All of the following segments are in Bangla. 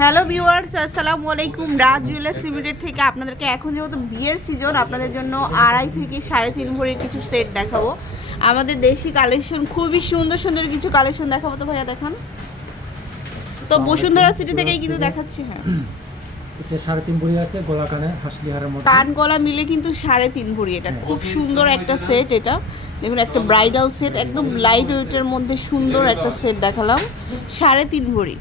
হ্যালো ভিউয়ার্স, আসসালামু আলাইকুম। রাজ জুয়েলার্স লিমিটেড থেকে আপনাদেরকে এখন যেহেতু বিয়ের সিজন, আপনাদের জন্য 2.5 থেকে 3.5 ভরির কিছু সেট দেখাবো। আমাদের দেশি কালেকশন, খুবই সুন্দর সুন্দর কিছু কালেকশন দেখাবো। তো ভাইয়া দেখান। তো বসুন্ধরা সিটি থেকেই কিন্তু দেখাচ্ছি। হ্যাঁ, এটা 3.5 ভরি আছে, গলা কানে হাসলি হারের মধ্যে কান গলা মিলে কিন্তু 3.5 ভরি। এটা খুব সুন্দর একটা সেট। এটা দেখুন, একটা ব্রাইডাল সেট, একদম লাইট ওয়েটের মধ্যে সুন্দর একটা সেট দেখালাম, 3.5 ভরি।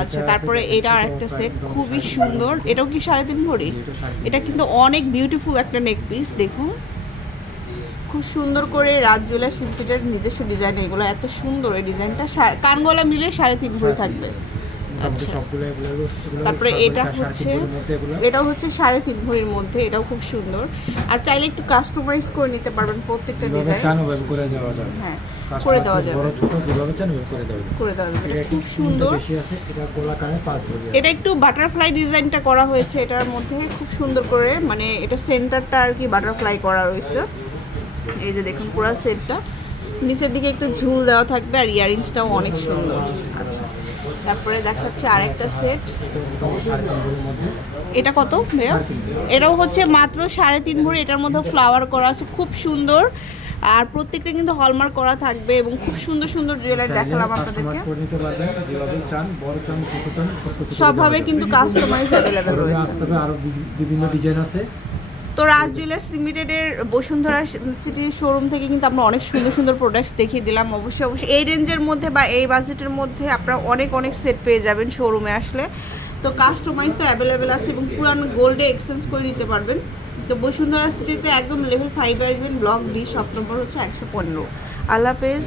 আচ্ছা, তারপরে এটা আর একটা সেট খুবই সুন্দর, এটাও কি 3.5 ভরি। এটা কিন্তু অনেক বিউটিফুল একটা নেক পিস। দেখুন, খুব সুন্দর করে রাজ জুয়েলার্স লিমিটেডের নিজস্ব ডিজাইন। এগুলো এত সুন্দর, এই ডিজাইনটা কান গলা মিলে 3.5 ভরি থাকবে। আচ্ছা, তারপরে এটাও হচ্ছে 3.5 ভরির মধ্যে, এটাও খুব সুন্দর। আর চাইলে একটু কাস্টমাইজ করে নিতে পারবেন প্রত্যেকটা ডিজাইন। হ্যাঁ, করে দেওয়া যাবে, বড় ছোট যেভাবে চান করে দেওয়া যাবে, করে দেওয়া যাবে। খুব সুন্দর। বেশি আছে, এটা গলা কানে 5 ভরি। এটা একটু বাটারফ্লাই ডিজাইনটা করা হয়েছে এটার মধ্যে, খুব সুন্দর করে, মানে এটা সেন্টারটা আর কি বাটারফ্লাই করা রয়েছে। এই যে দেখুন, পুরো সেটটা নিচের দিকে একটু ঝুল দেওয়া থাকবে, আর ইয়ারিংসটাও অনেক সুন্দর। আচ্ছা, তারপরে দেখাচ্ছে আরেকটা সেট। এটা কত ভাইয়া? এটাও হচ্ছে মাত্র 3.5 ভরি। এটার মধ্যে ফ্লাওয়ার করা আছে, খুব সুন্দর। আর প্রত্যেকটা কিন্তু হলমার্ক করা থাকবে, এবং খুব সুন্দর সুন্দর জুয়েলারি দেখালাম আপনাদেরকে। সবভাবে কিন্তু কাস্টমাইজ অ্যাভেলেবেল রয়েছে। আরো বিভিন্ন ডিজাইন আছে। তো রাজ জুয়েলার্স লিমিটেডের বসুন্ধরা সিটির শোরুম থেকে কিন্তু আমরা অনেক সুন্দর সুন্দর প্রোডাক্টস দেখিয়ে দিলাম। অবশ্যই এই রেঞ্জের মধ্যে বা এই বাজেটের মধ্যে আপনারা অনেক সেট পেয়ে যাবেন শোরুমে আসলে। তো কাস্টমাইজ তো অ্যাভেলেবেল আছে, এবং পুরান গোল্ডে এক্সচেঞ্জ করে নিতে পারবেন। তো বসুন্ধরা সিটিতে একদম লেভেল 5 আসবেন, ব্লক ডি, শপ নম্বর হচ্ছে 115। আল্লাহ হাফেজ।